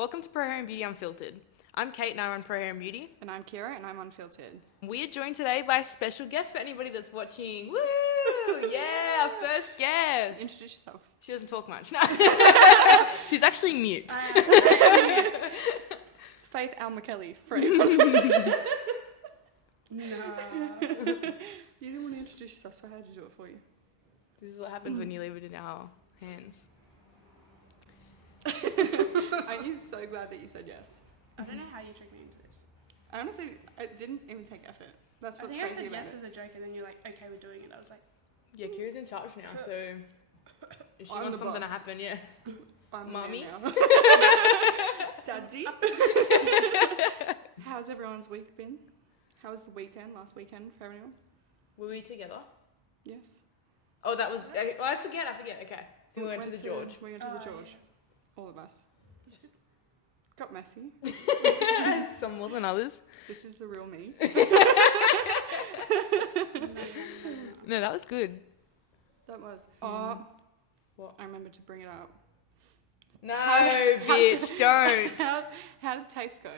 Welcome to Pro Hair and Beauty Unfiltered. I'm Kate and I run Pro Hair and Beauty. And I'm Kira and I'm Unfiltered. We are joined today by a special guest for anybody that's watching. Woo! Yeah, our first guest. Introduce yourself. She doesn't talk much. No. She's actually mute. It's Faith Al McKelly for anyone. No. You didn't want to introduce yourself, so I had to do it for you. This is what happens when you leave it in our hands. Aren't you so glad that you said yes? I don't know how you tricked me into this. I honestly, it didn't even take effort. That's what's I think I crazy said about yes it. as a joke, and then you're like, okay, we're doing it. I was like, Yeah, Kira's in charge now, so if she I'm wants the something to boss. happen, yeah. I'm the Mommy? man now. Daddy? How's everyone's week been? How was the weekend, last weekend for everyone? Were we together? Yes. Oh, that was... I forget, okay. We went to the George. We went to the Oh, George. All of us. Got messy. Some more than others. This is the real me. No, that was good. That was. What? I remembered to bring it up. No, bitch, don't. How did TAFE go?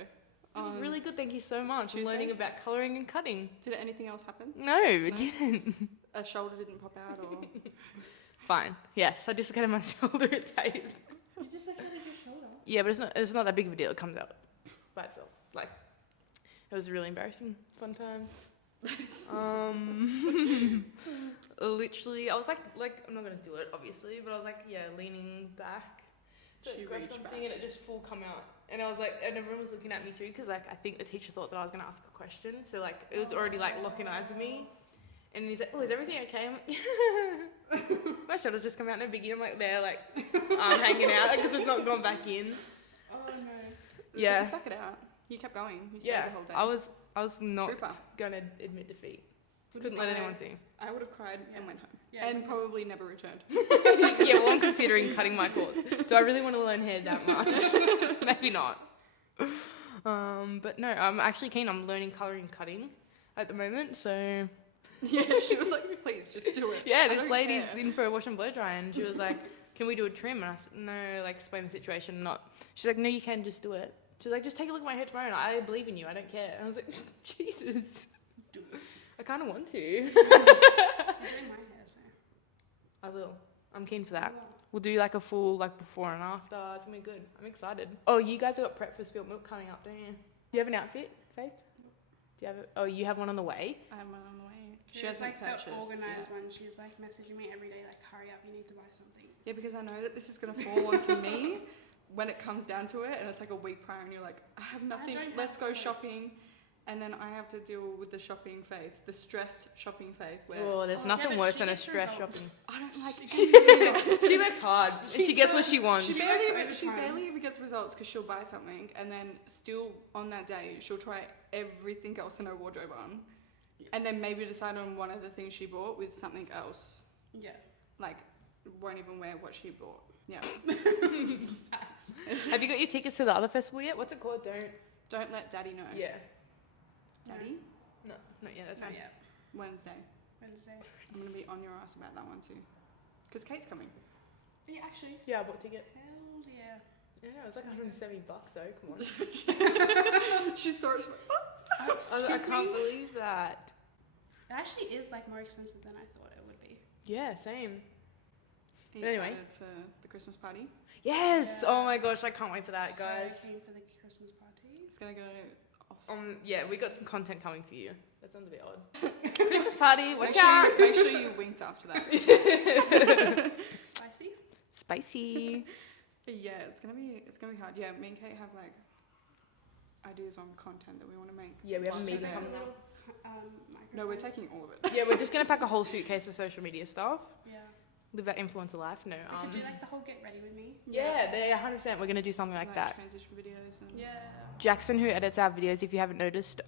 It was really good, thank you so much. I'm Tuesday? learning about colouring and cutting. Did anything else happen? No, it didn't. A shoulder didn't pop out, or Fine. Yes, I dislocated my shoulder at tape. you just like had your shoulder. Yeah, but it's not that big of a deal. It comes out by itself. Like, it was really embarrassing. Fun times. Literally, I was like I'm not gonna do it, obviously, but I was like, leaning back to She grab reached something, back. and it just full come out. And I was like, and everyone was looking at me too, because like I think the teacher thought that I was gonna ask a question, so like it was already like locking eyes with me. And he's like, "Oh, is everything okay?" I'm like, my shoulder's just come out, no biggie. I'm like there, like arm hanging out because it's not gone back in. Oh no. Yeah. You stuck it out. You kept going. You stayed Yeah, the whole day. I was not Trooper. gonna admit defeat. Couldn't let anyone see. I would have cried and Yeah. went home. Yeah, and when- probably never returned. Yeah, well, I'm considering cutting my cord. Do I really want to learn hair that much? Maybe not. But no, I'm actually keen. I'm learning colouring and cutting at the moment, so Yeah, she was like, please, just do it. yeah. I This don't lady's care. in for a wash and blow dry, and she was like, "Can we do a trim?" And I said, "No, like explain the situation." Not. She's like, "No, you can just do it." She's like, "Just take a look at my hair tomorrow, and I believe in you. I don't care." And I was like, Jesus. I kind of want to. You're doing my hair, so. I will. I'm keen for that. Well, We'll do like a full like before and after. It's gonna be good. I'm excited. Oh, you guys have got prep for Spilt Milk coming up, don't you? Do you have an outfit, Faith? Do you have it? Oh, you have one on the way? I have one on the way. She She was hasn't like purchased. the organised Yeah. one. She's like messaging me every day, like, hurry up, you need to buy something. Yeah, because I know that this is going to fall onto me when it comes down to it, and it's like a week prior, and you're like, I have nothing, don't let's have go clothes. shopping. And then I have to deal with the shopping Faith, the stressed shopping Faith, where Oh, there's Oh, yeah, nothing but worse she than a gets stress results. shopping. I don't like She works hard and she gets what she wants. She She barely, works she overtime. barely ever gets results because she'll buy something, and then still on that day, she'll try everything else in her wardrobe on. And then maybe decide on one of the things she bought with something else. Yeah. Like, won't even wear what she bought. Yeah. Have you got your tickets to the other festival yet? What's it called? Don't let Daddy know. Yeah. Daddy? No, not yet. That's Not fine. yet. Wednesday. Wednesday. I'm going to be on your ass about that one too. Because Kate's coming. But yeah, actually, Yeah, I bought a ticket. hells yeah. Yeah, it was like $170 though. Come on. She saw it, she's like, I can't believe that. It actually is like more expensive than I thought it would be. Yeah, same. Are you But anyway. excited for the Christmas party? Yes. Yeah. Oh my gosh, I can't wait for that, guys. So keen for the Christmas party. It's going to go off. Yeah, we got some content coming for you. That sounds a bit odd. Christmas party. Watch Make out. sure you winked after that. Spicy. Spicy. Yeah, it's gonna be hard. Yeah, me and Kate have like ideas on content that we want to make. Yeah, we have a Whilst meeting we're there. coming up. No, we're Microphones. taking all of it. Yeah, we're just gonna pack a whole suitcase of social media stuff. Yeah. Live that influencer life. No. We could do like the whole get ready with me. Yeah, they 100%. We're gonna do something like that. Transition videos and Yeah. Jackson, who edits our videos, if you haven't noticed,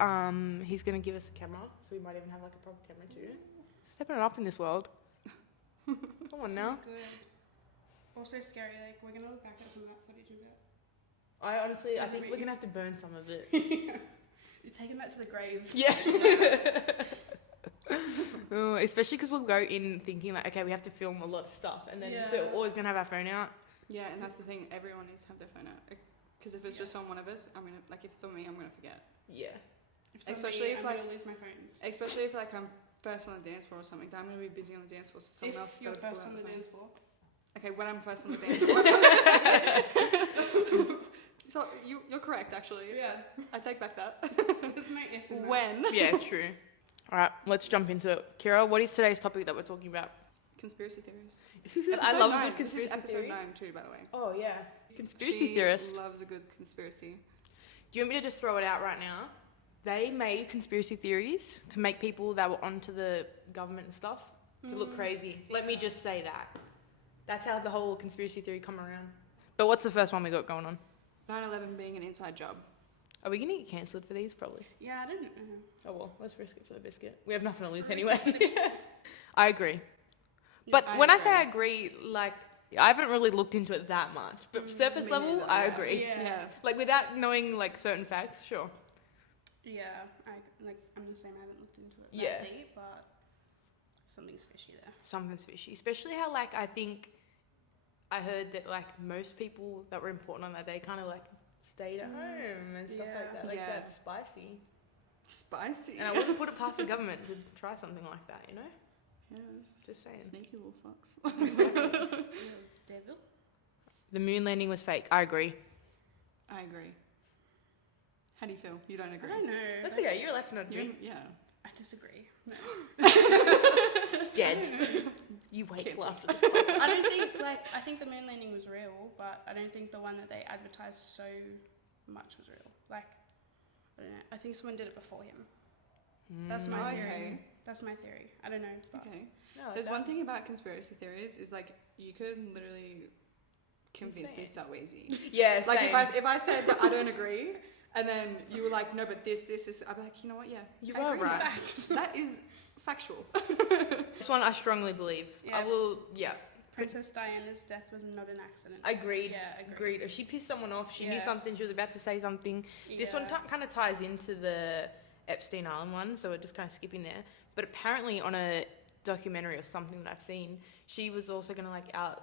he's gonna give us a camera, so we might even have like a proper camera too. Stepping it up in this world. Come on So now. good. Also scary. Like we're gonna look back at some of that footage and be like, I honestly, I Doesn't think make we're you- gonna have to burn some of it. you're taking that to the grave. Yeah. Oh, especially because we'll go in thinking like, okay, we have to film a lot of stuff, and then so Yeah. we're always gonna have our phone out. yeah, and that's the thing. Everyone needs to have their phone out. Because if it's just on one of us, I'm gonna if it's on me, I'm gonna forget. Yeah. Especially if I'm gonna lose my phone. Especially if I'm first on the dance floor or something, then I'm gonna be busy on the dance floor, so someone else. If you're first on the dance floor. Okay, when I'm first on the dance floor. So you're correct, actually. Yeah. I take back that. There's no if in that. When? Yeah, true. All right, let's jump into it. Kira, what is today's topic that we're talking about? Conspiracy theories. I love a 9. good conspiracy This is episode theory. 9 too, by the way. Oh, yeah. Conspiracy She theorist. loves a good conspiracy. Do you want me to just throw it out right now? They made conspiracy theories to make people that were onto the government and stuff to look crazy. Let me just say that. That's how the whole conspiracy theory come around. But what's the first one we got going on? 9/11 being an inside job. Are we going to get cancelled for these? Probably. Yeah, I didn't know. Oh, well, let's risk it for the biscuit. We have nothing to lose anyway. I agree. But I when I agree. say I agree, I haven't really looked into it that much. But surface Me level, neither, I yeah. agree. Yeah. Without knowing, certain facts, sure. Yeah, I'm the same. I haven't looked into it Yeah. that deep, but something's fishy there. Something's fishy. Especially how, I think I heard that, most people that were important on that day kind of, stayed at home and stuff like that. Yeah. That's spicy. Spicy. And I wouldn't put it past the government to try something like that, you know? Yes. Just saying. Sneaky little fucks. Devil. The moon landing was fake. I agree. I agree. How do you feel? You don't agree? I don't know. That's like, okay. You're allowed to not agree. Yeah. I disagree. No. Dead. You wait till Cancel. after this podcast. I don't think I think the moon landing was real, but I don't think the one that they advertised so much was real. I don't know. I think someone did it before him. That's my theory. Okay. That's my theory. I don't know. But Okay. No, There's one thing about conspiracy theories is you could literally convince me Insane. so easy. Yeah, same. If I said that I don't agree, and then you were like, no, but this is, I'd be like, you know what? Yeah, You I are agree with right. that. That is factual. This one I strongly believe. Yeah. I will, yeah. Princess Diana's death was not an accident. Agreed. Yeah, Agreed. If she pissed someone off, she knew Yeah. something, she was about to say something. This one kind of ties into the Epstein Island one, so we're just kind of skipping there. But apparently on a documentary or something that I've seen, she was also going to out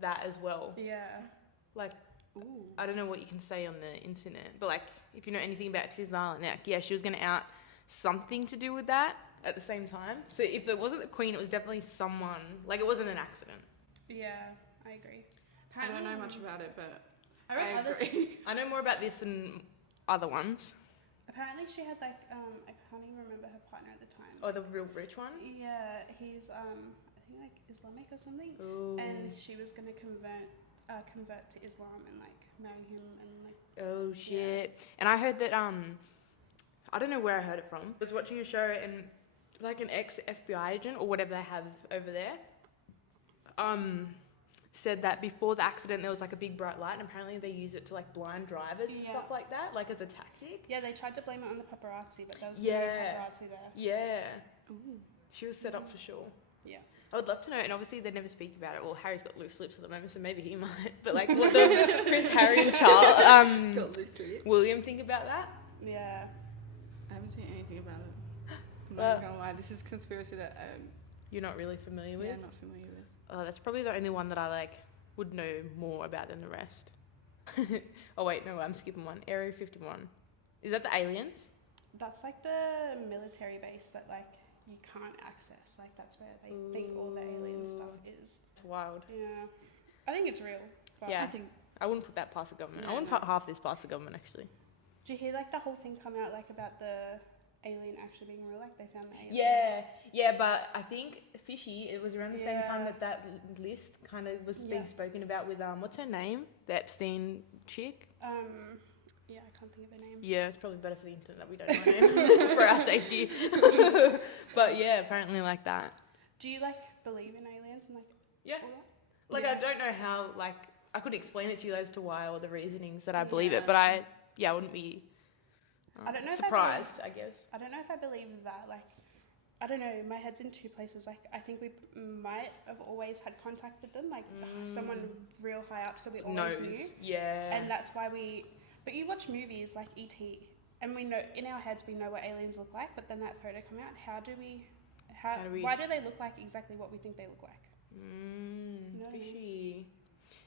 that as well. Yeah. Ooh. I don't know what you can say on the internet, but if you know anything about Epstein Island, she was going to out something to do with that at the same time. So if it wasn't the Queen, it was definitely someone. It wasn't an accident. Yeah, I agree. I don't know much about it, but I read I other agree. I know more about this than other ones. Apparently she had I can't even remember her partner at the time. Oh, the real rich one? Yeah, he's I think Islamic or something. Ooh. And she was gonna convert to Islam and marry him and Oh shit. And I heard that I don't know where I heard it from. I was watching a show and an ex-FBI agent or whatever they have over there said that before the accident there was a big bright light and apparently they use it to blind drivers and Yeah. stuff like that, as a tactic. yeah, they tried to blame it on the paparazzi, but there was Yeah. no paparazzi there. Yeah. Ooh. She was set up for sure. Yeah. I would love to know, and obviously they never speak about it. Well, Harry's got loose lips at the moment, so maybe he might. But what the Prince Harry and It's got Charles, loose lips. William think about that? Yeah. I haven't seen anything about it. I'm Well- not gonna lie, this is conspiracy that You're not really familiar with? I'm not familiar with. Oh, that's probably the only one that I would know more about than the rest. Oh wait, no, I'm skipping one. Area 51. Is that the aliens? That's the military base that you can't access. That's where they think all the alien stuff is. It's wild. Yeah. I think it's real. But Yeah. I think I wouldn't put that past the government. I No, wouldn't no. put half this past the government actually. Did you hear the whole thing come out about the alien actually being real? They found the alien. Yeah, but I think fishy. It was around the same time Yeah. that list kind of was Yeah. being spoken about with what's her name? The Epstein chick. Yeah, I can't think of her name. Yeah, it's probably better for the internet that we don't know her name for our safety. But yeah, apparently that. Do you believe in aliens and Yeah. all that? I don't know how I could explain it to you as to why or the reasonings that I believe it, Yeah. but I wouldn't be I don't know if I surprised, I guess. I don't know if I believe that. I don't know. My head's in two places. I think we might have always had contact with them, someone real high up, so we always knew. Yeah. And that's why we. But you watch movies like E.T. and we know in our heads we know what aliens look like, but then that photo come out. How do we? How do we- Why do they look like exactly what we think they look like? You know what I mean? Fishy.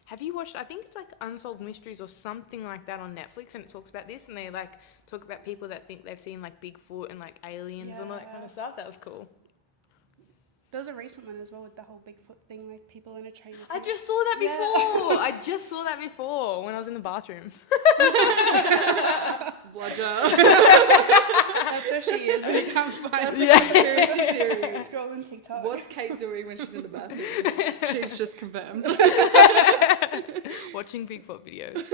Have you watched, I think it's like Unsolved Mysteries or something like that on Netflix, and it talks about this, and they like talk about people that think they've seen like Bigfoot and like aliens and all that kind of stuff. That was cool. There's a recent one as well with the whole Bigfoot thing, like people in a train. I just saw that before. I just saw that before when I was in the bathroom. Bludger. That's where she is when you can't find That's a conspiracy theory. Scrolling TikTok. What's Kate doing when she's in the bathroom? She's just confirmed. Watching Bigfoot videos.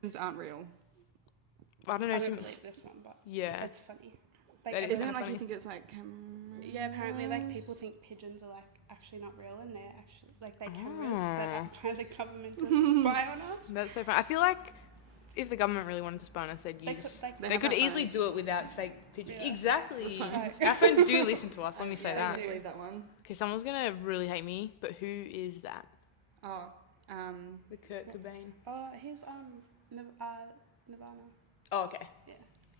Things aren't real. I don't know. I don't believe this one, but Yeah. it's funny. Like, That is Isn't it like funny. you think it's like yeah, apparently like people think pigeons are like actually not real, and they're actually like they cameras set up by the government to spy on us. That's so fun. I feel like if the government really wanted to spy on us, they'd use. They could easily do it without fake pigeons. Yeah. Exactly. Phones. Our phones do listen to us. Let me say Yeah, that. I believe that one. Okay, someone's gonna really hate me, but who is that? Oh, The Kurt Cobain. Oh, here's Nirvana. Oh, okay.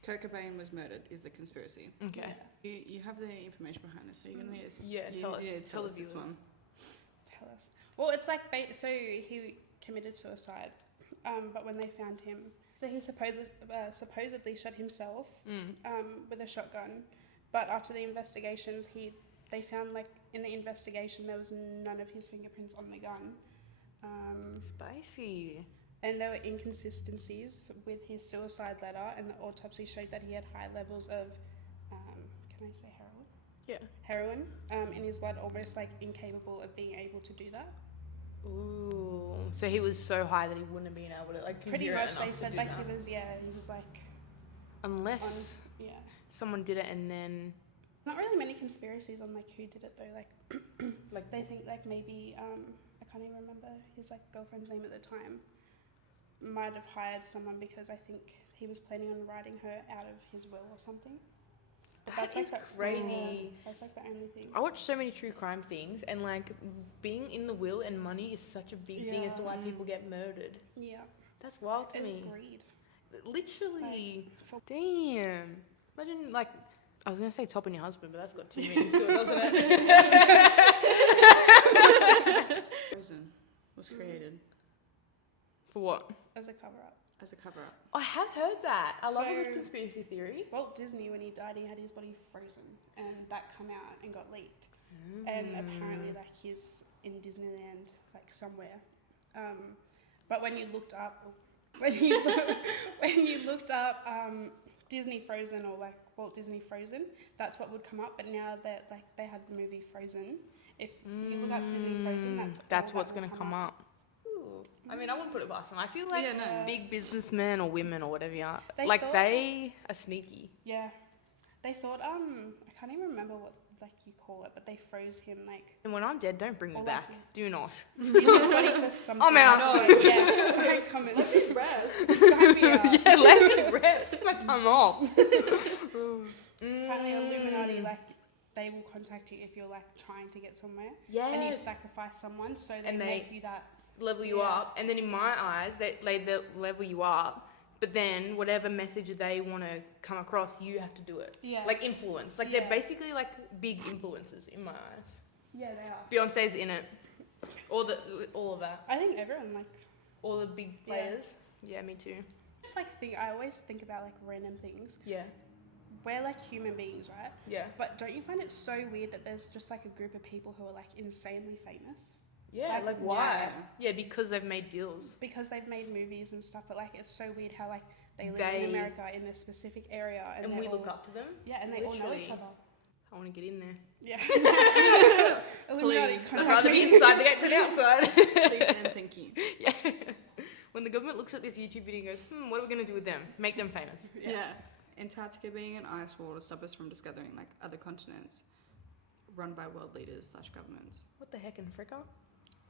Kurt Cobain was murdered is the conspiracy. Okay. Yeah. You have the information behind us, so you're gonna Tell us. tell us this viewers. one. Tell us. Well, it's like so he committed suicide, but when they found him, so he supposedly shot himself with a shotgun, but after the investigations, they found like in the investigation there was none of his fingerprints on the gun. Spicy. And there were inconsistencies with his suicide letter, and the autopsy showed that he had high levels of, can I say heroin? Yeah. Heroin in his blood, almost like incapable of being able to do that. Ooh. So he was so high that he wouldn't have been able to like. Pretty cohere much, enough they to said do like that. he was like, Unless someone did it and then. Not really many conspiracies on like who did it though. Like they think like maybe I can't even remember his like girlfriend's name at the time. Might have hired someone because I think he was planning on writing her out of his will or something. But That is crazy. That's like the only thing. I watch so many true crime things, and like being in the will and money is such a big thing as to why people get murdered. Yeah. That's wild to It's me. greed. Literally. Like, Damn. Imagine like. I was gonna say topping your husband, but that's got two meanings to it, doesn't it? Frozen was created For what? as a cover up. as a cover up. I have heard that. I love a good So- conspiracy theory. Walt Disney, when he died, he had his body frozen, and that come out and got leaked. And apparently, like he's in Disneyland, like somewhere. But when you looked up, Disney Frozen or like Walt Disney Frozen, that's what would come up. But now that like they have the movie Frozen, if you look up Disney Frozen, that's all what's that will gonna come up. Ooh. I mean, I wouldn't put it past them. I feel like Yeah, no. big businessmen or women or whatever you are, They like thought- they are sneaky. Yeah, they thought I can't even remember what like you call it, but they froze him like. And when I'm dead, don't bring me Or back. like- Do not. Use his body for something. I'm out. No, yeah, I ain't coming. Let me rest. Sign me up. Yeah, let me rest. Take my time off. Apparently, Illuminati like they will contact you if you're like trying to get somewhere and you Yes. sacrifice someone, so they And they- make you that. Level you Yeah. up, and then in my eyes, they level you up. But then whatever message they want to come across, you have to do it. Yeah. Like influence. Like Yeah. they're basically like big influencers in my eyes. Yeah, they are. Beyonce's in it. All of that. I think everyone like All the big Yeah. players. Yeah, me too. just like think. I always think about like random things. Yeah. We're like human beings, right? Yeah. But don't you find it so weird that there's just like a group of people who are like insanely famous Yeah, Like, like why? yeah. Yeah, because they've made deals. because they've made movies and stuff? But like it's so weird how like they live They- in America in a specific area and, And they we all, look up to them. Yeah, and they all know each Literally. other. I want to get in there. Yeah. Illuminati, Please. I'd contact rather me. be inside the gate to the outside. Please and thank you. Yeah. When the government looks at this YouTube video and goes, what are we going to do with them? Make them famous. Yeah. Antarctica being an ice wall to stop us from discovering like other continents run by world leaders / governments. What the heck in Africa?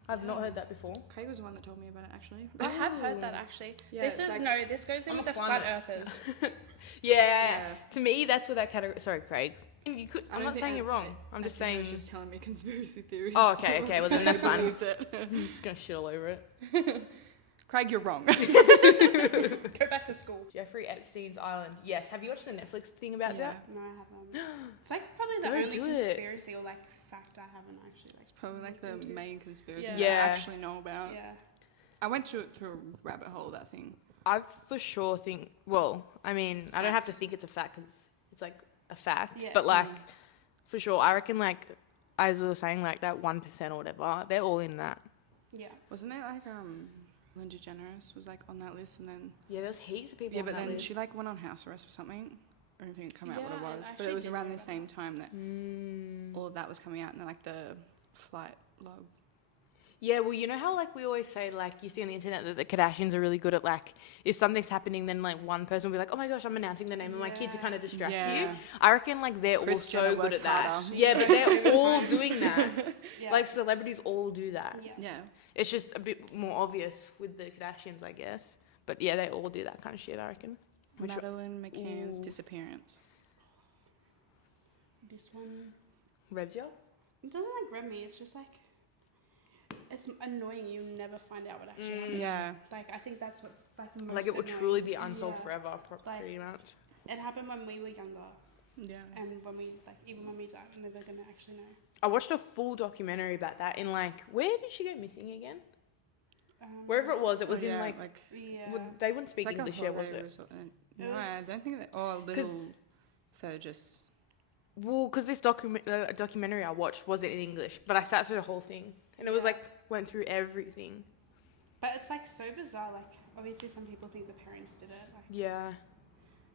I've not heard that before. Craig was the one that told me about it actually. I have heard Ooh. that actually. Yeah, this it's is like- this goes in I'm with a the flat climate. earthers. Yeah. To me, that's where that category. Sorry, Craig. You could. I I'm don't not think saying I- you're wrong. I'm just I think he saying. was just telling me conspiracy theories. Oh, okay, okay, well, then that's fine. Believes it. I'm just gonna shit all over it. Craig, you're wrong. Go back to school. Jeffrey Epstein's Island. Yes. Have you watched the Netflix thing about Yeah. that? No, I haven't. It's like probably the Go only do it. conspiracy or like fact I haven't actually like. It's probably like the main conspiracy Yeah. that Yeah. I actually know about. Yeah. I went through a rabbit hole, that thing. I for sure think. Well, I mean, I don't have to Facts. think it's a fact because it's like a fact. Yeah. But like, for sure, I reckon like, as we were saying, like that 1% or whatever, they're all in that. Yeah. Wasn't it like Ellen DeGeneres was like on that list, and then Yeah, there's heaps of people. yeah, on but that then list. she like went on house arrest or something. I don't think it came out what Yeah, it I was, but actually it was did around know the about same time that all of that was coming out, and then like the flight log. Yeah, well, you know how like we always say, like you see on the internet that the Kardashians are really good at like if something's happening, then like one person will be like, oh my gosh, I'm announcing the name of my kid to Yeah. kind of distract you. Yeah. I reckon like they're Kris all Jenner so good works at that. harder. Yeah, but they're all doing that. Yeah. Like celebrities all do that. Yeah. Yeah. It's just a bit more obvious with the Kardashians, I guess. But yeah, they all do that kind of shit, I reckon. Which Madeline Mcains' Ooh. disappearance. This one. revs you? It doesn't like rev me. It's just like. It's annoying. You never find out what actually happened. Yeah. Like I think that's what's like most Like it would annoying. truly be unsolved Yeah. forever, Like- pretty much. It happened when we were younger, Yeah. and when we like even when we die, we're never gonna actually know. I watched a full documentary about that in like, where did she go missing again? Wherever it was Oh, in yeah, like, Yeah. they wouldn't speak it's like English a there, was horror it? resort, and- It No, I was- don't think that. Oh, little Thurgis. Well, because this documentary I watched wasn't in English, but I sat through the whole thing, and it was Yeah. like went through everything. But it's like so bizarre. Like obviously some people think the parents did it. Like, Yeah.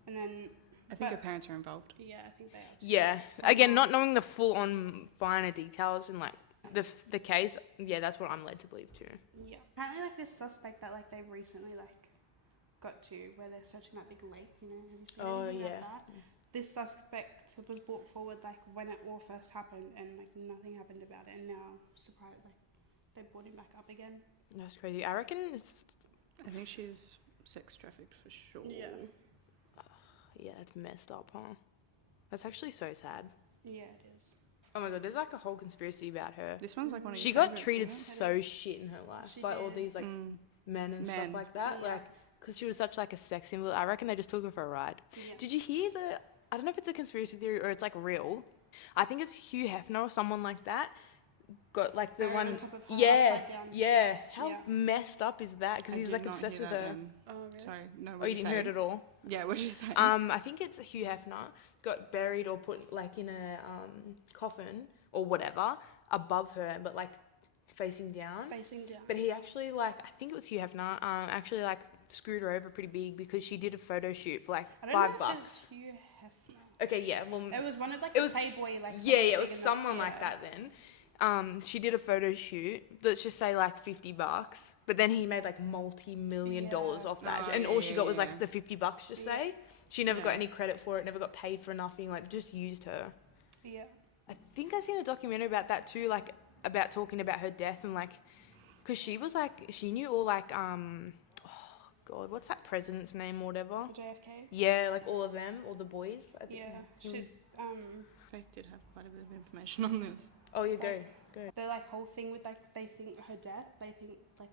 and then I think her But- parents are involved. yeah, I think they are. Too. Yeah. Again, not knowing the full on finer details and like the case. Yeah, that's what I'm led to believe too. Yeah. Apparently, like this suspect that like they've recently like got to where they're searching that big lake. You know, have you seen Oh, anything yeah. like that? This suspect was brought forward like when it all first happened, and like nothing happened about it, and now surprised like they brought him back up again. That's crazy. I reckon it's I think she's sex trafficked for sure. yeah, it's messed up, huh? That's actually so sad. Yeah, it is. Oh my god, there's like a whole conspiracy about her. This one's like one of She your got favourites, treated isn't so shit in her life She by all did. these like it? men and Men. stuff like that. Yeah. Like, because she was such like a sex symbol. I reckon they just took her for a ride. Yeah. Did you hear the? I don't know if it's a conspiracy theory or it's like real. I think it's Hugh Hefner or someone like that. Got like the Buried one. on top of her, Yeah, upside down. yeah. How Yeah. messed up is that? Because I he's did like not obsessed hear with that her. then. Oh really? Sorry, no. Oh, What you didn't hear it at all. Yeah, what did you say? I think it's Hugh Hefner got buried or put like in a coffin or whatever above her, but like facing down. Facing down. But he actually like I think it was Hugh Hefner. Actually like screwed her over pretty big because she did a photo shoot for like I don't $5. know if it's Hugh Hefner. Okay, yeah. Well, It was one of like It the was- Playboy like. yeah, it big was enough- someone like yeah. that then. She did a photo shoot. Let's just say like $50, but then he made like multi-million dollars Yeah. off that, Oh, and yeah, all she got was yeah. like the $50. Just Yeah. say she never got Yeah. any credit for it, never got paid for nothing. Like just used her. Yeah. I think I seen a documentary about that too, like about talking about her death and like, cause she was like she knew all like oh god, what's that president's name or whatever? JFK. Yeah, like all of them, all the boys. I think. Yeah. Mm. She Faith did have quite a bit of information on this. Oh, you go. Like- the like whole thing with like they think her death, they think like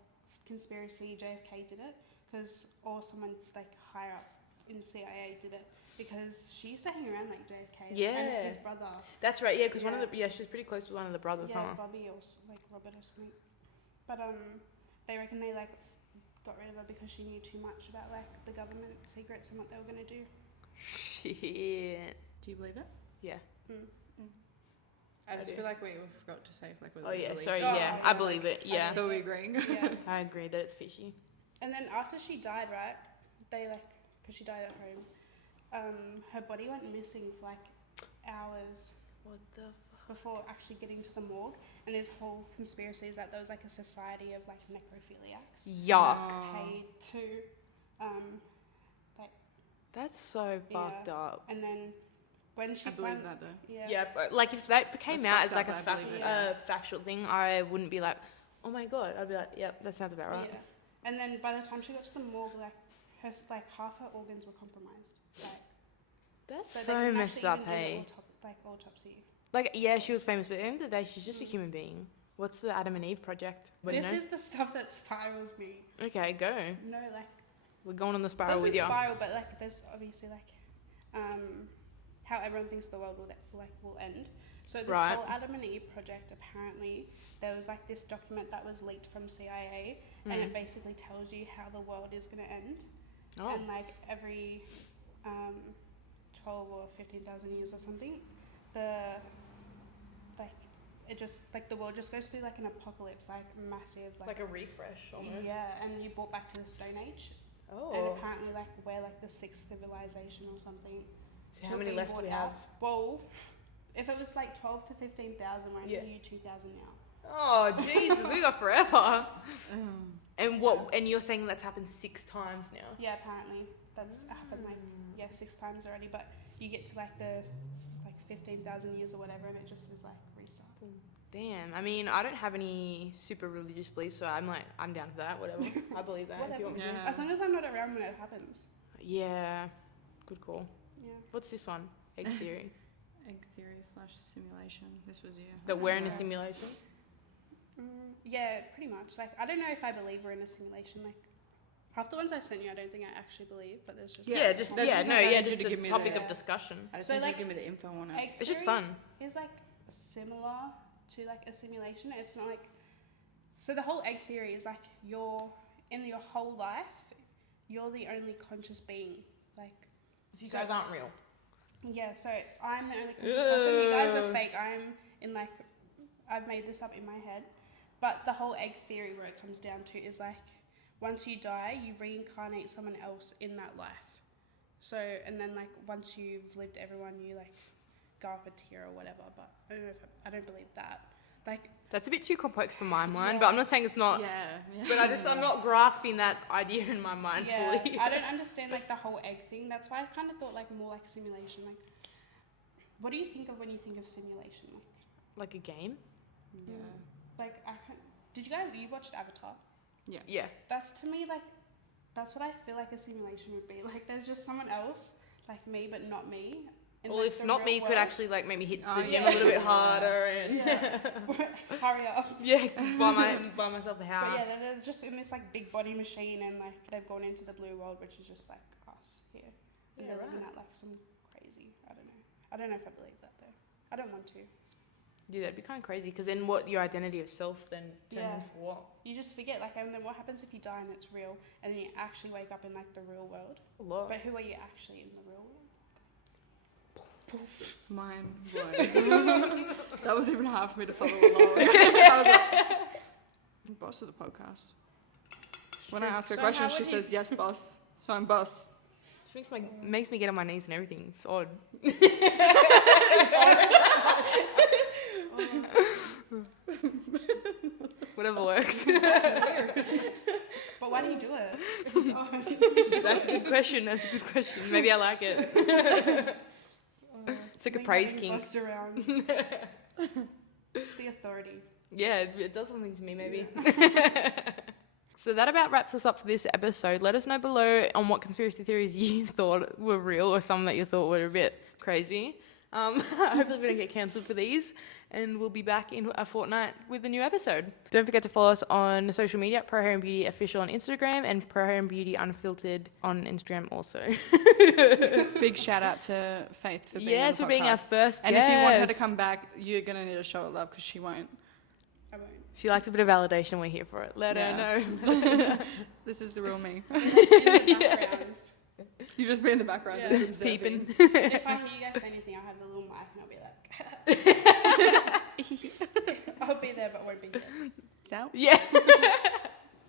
conspiracy JFK did it because or someone like higher up in CIA did it because she used to hang around like JFK Yeah. and his brother. That's right. Yeah, because one Yeah. of the she's pretty close to one of the brothers, Yeah, huh? Bobby or like Robert or something. But they reckon they like got rid of her because she knew too much about like the government secrets and what they were gonna do. Shit. Do you believe it? Yeah. I just do. feel like we forgot to say like whether Oh we yeah. believe Sorry. it. Oh, Yeah, so I it's believe it. Yeah. So we agreeing. Yeah. I agree that it's fishy. And then after she died, right? They like because she died at home. Her body went missing for like hours What the? before actually getting to the morgue. And this whole conspiracy is that there was like a society of like necrophiliacs Yuck. paid to, That's so Yeah. fucked up. and then when she I believe found that though. Yeah, but like if that came That's out fucked as like up, a I believe it, yeah. factual thing, I wouldn't be like, oh my god. I'd be like, yep, that sounds about right. Yeah. And then by the time she got to the morgue, like her like half her organs were compromised. Like That's so, so, they couldn't messed actually up, even do hey. autopsy. Like, yeah, she was famous, but at the end of the day, she's just a human being. What's the Adam and Eve project? What do you This know? is the stuff that spirals me. Okay, go. No, like We're going on the spiral there's with a you. spiral, but like there's obviously like how everyone thinks the world will end. So this Right. whole Adam and Eve project, apparently, there was like this document that was leaked from CIA, and it basically tells you how the world is going to end. Oh. And like every 12 or 15,000 years or something, the world just goes through like an apocalypse, like massive, Like a refresh almost. yeah, and you brought back to the Stone Age. Oh. And apparently, like, we're like the 6th civilization or something. So how many left do we have? Well, if it was like 12 to 15,000, we're in Yeah. the year 2000 now. Oh Jesus, we got forever. And what? And you're saying that's happened 6 times now? Yeah, apparently that's happened like 6 times already. But you get to like the 15,000 years or whatever, and it just is like restart. Damn. I mean, I don't have any super religious beliefs, so I'm down for that. Whatever. I believe that. If you want me to. Yeah. As long as I'm not around when it happens. Yeah. Good call. Yeah. What's this one? Egg theory. Egg theory / simulation. This was you. That we're in a simulation. Yeah, pretty much. Like, I don't know if I believe we're in a simulation. Like, half the ones I sent you, I don't think I actually believe, but there's just Just to a give me topic the- of discussion. I just So, need you like, to give me the info on it. egg It's just theory fun. is like similar to like a simulation. It's not like, so the whole egg theory is like you're in your whole life, you're the only conscious being. Like, You guys aren't real. yeah, so I'm the only conscious person. You guys are fake. I'm in like, I've made this up in my head. But the whole egg theory, where it comes down to, is like once you die, you reincarnate someone else in that life. So, and then like once you've lived everyone, you like go up a tier or whatever. But I don't know if I don't believe that. Like, That's a bit too complex for my mind, Yeah. but I'm not saying it's not. Yeah. But I'm not grasping that idea in my mind yeah, fully. I don't understand like the whole egg thing. That's why I kind of thought like more like simulation. Like, what do you think of when you think of simulation? Like a game? Yeah. Like you watched Avatar? Yeah. That's to me like, that's what I feel like a simulation would be. Like, there's just someone else like me, but not me. in, Well, like, if the not real me, could world. actually like maybe hit the Oh, gym yeah. a little bit harder and Yeah. Hurry up. yeah, buy myself a But house. yeah, they're just in this like big body machine, and like they've gone into the blue world, which is just like us here. And Yeah, they're living right. at like some crazy. I don't know. I don't know if I believe that though. I don't want to. Yeah, that'd be kind of crazy because then what your identity of self then turns Yeah. into what? You just forget, like, and then what happens if you die and it's real, and then you actually wake up in like the real world? A lot. But who are you actually in the real world? Mind blown. That was even hard for me to follow along. I was like, boss of the podcast. When I ask her So questions, how she would you- says, yes, boss. So I'm boss. Which makes me get on my knees and everything. It's odd. Whatever works. But why do you do it? If it's on? That's a good question. Maybe I like it. It's like a Something praise getting king. bossed around. It's the authority. Yeah, it does something to me maybe. So that about wraps us up for this episode. Let us know below on what conspiracy theories you thought were real or some that you thought were a bit crazy. Hopefully we don't get cancelled for these, and we'll be back in a fortnight with a new episode. Don't forget to follow us on social media, Pro Hair and Beauty Official on Instagram and Pro Hair and Beauty Unfiltered on Instagram also. Big shout out to Faith for being on Yes, the for being podcast. our first And if you want her to guest. come back, you're going to need to show her love because she won't. I won't. She likes a bit of validation. We're here for it. Let Yeah. her know. This is the real me. In the background. You just be in the background, Yeah. just observing. Peeping. If I hear you guys say anything, I'll have the little mic and I'll be like, I'll be there but won't be here. So? Yeah.